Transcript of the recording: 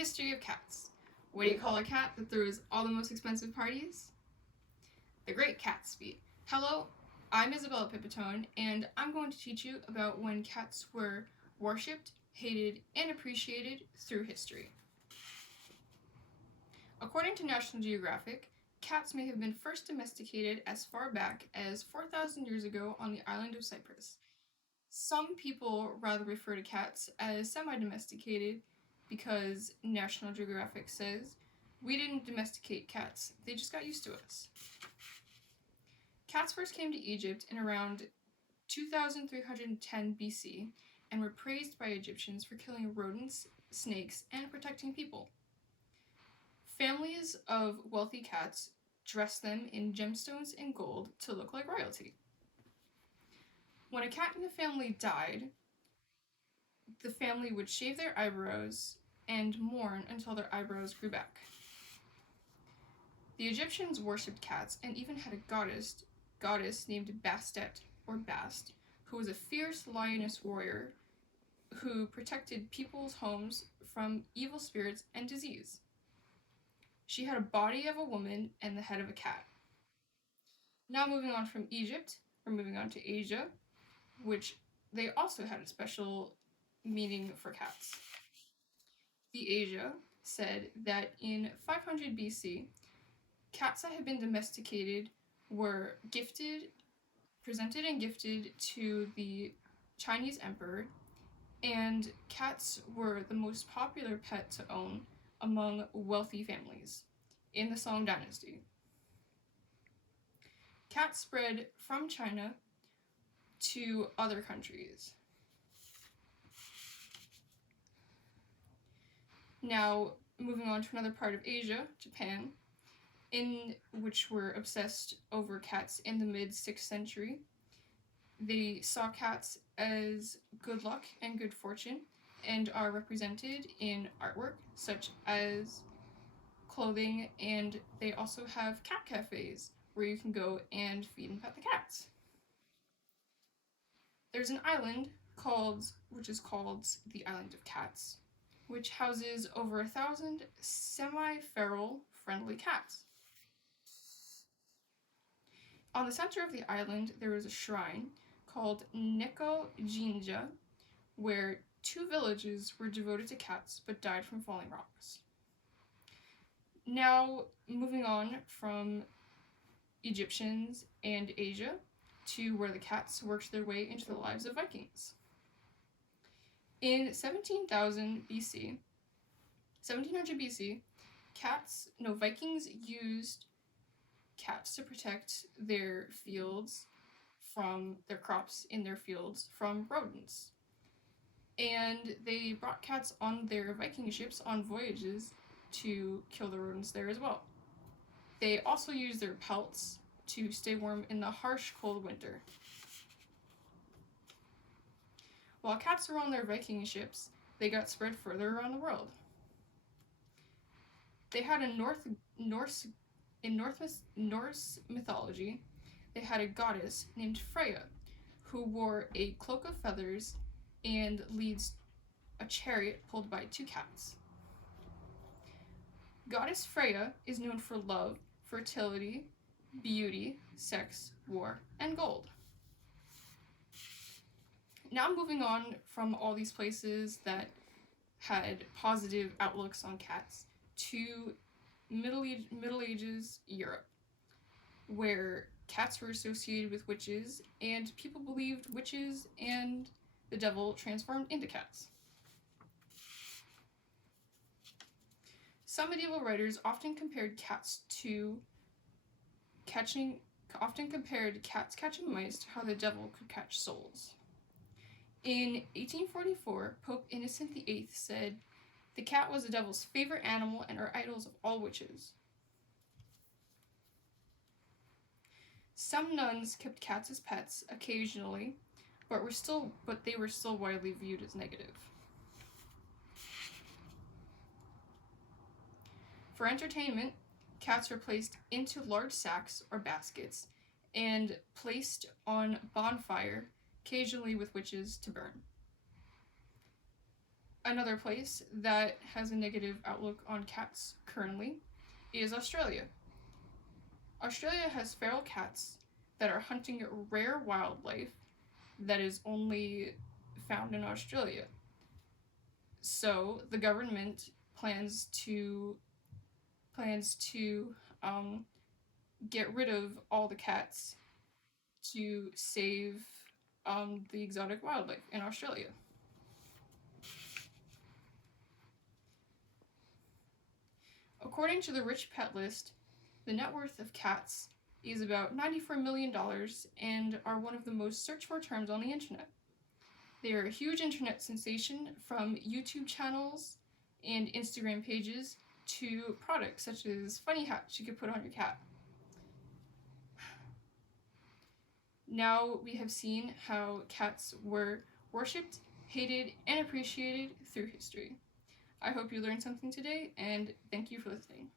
History of cats. What do you call a cat that throws all the most expensive parties? The Great Catsby. Hello, I'm Isabella Pipitone, and I'm going to teach you about when cats were worshipped, hated, and appreciated through history. According to National Geographic, cats may have been first domesticated as far back as 4,000 years ago on the island of Cyprus. Some people rather refer to cats as semi-domesticated because National Geographic says, "We didn't domesticate cats, they just got used to us." Cats first came to Egypt in around 2310 BC and were praised by Egyptians for killing rodents, snakes, and protecting people. Families of wealthy cats dressed them in gemstones and gold to look like royalty. When a cat in the family died, the family would shave their eyebrows and mourn until their eyebrows grew back. The Egyptians worshipped cats and even had a goddess named Bastet, or Bast, who was a fierce lioness warrior who protected people's homes from evil spirits and disease. She had a body of a woman and the head of a cat. Now moving on from Egypt, we're moving on to Asia, which they also had a special meaning for cats. The Asia said that in 500 BC, cats that had been domesticated were presented and gifted to the Chinese emperor, and cats were the most popular pet to own among wealthy families in the Song dynasty. Cats spread from China to other countries. Now, moving on to another part of Asia, Japan, in which were obsessed over cats in the mid-6th century. They saw cats as good luck and good fortune and are represented in artwork such as clothing, and they also have cat cafes where you can go and feed and pet the cats. There's an island which is called the Island of Cats, which houses over 1,000 semi-feral friendly cats. On the center of the island, there is a shrine called Neko Jinja, where 2 villages were devoted to cats but died from falling rocks. Now, moving on from Egyptians and Asia to where the cats worked their way into the lives of Vikings. In 1700 BC, Vikings used cats to protect their fields their crops in their fields from rodents. And they brought cats on their Viking ships on voyages to kill the rodents there as well. They also used their pelts to stay warm in the harsh, cold winter. While cats were on their Viking ships, they got spread further around the world. They had in Norse mythology, they had a goddess named Freya, who wore a cloak of feathers and leads a chariot pulled by 2 cats. Goddess Freya is known for love, fertility, beauty, sex, war, and gold. Now moving on from all these places that had positive outlooks on cats to Middle Ages Europe, where cats were associated with witches, and people believed witches and the devil transformed into cats. Some medieval writers often compared cats catching mice to how the devil could catch souls. In 1844, Pope Innocent VIII said, "The cat was the devil's favorite animal and are idols of all witches." Some nuns kept cats as pets occasionally, but they were still widely viewed as negative. For entertainment, cats were placed into large sacks or baskets and placed on bonfire, occasionally with witches, to burn. Another place that has a negative outlook on cats currently is Australia. Australia has feral cats that are hunting rare wildlife that is only found in Australia. So the government plans to um, get rid of all the cats to save the exotic wildlife in Australia. According to the Rich Pet List, the net worth of cats is about $94 million and are one of the most searched for terms on the internet. They are a huge internet sensation, from YouTube channels and Instagram pages to products such as funny hats you could put on your cat. Now we have seen how cats were worshipped, hated, and appreciated through history. I hope you learned something today, and thank you for listening.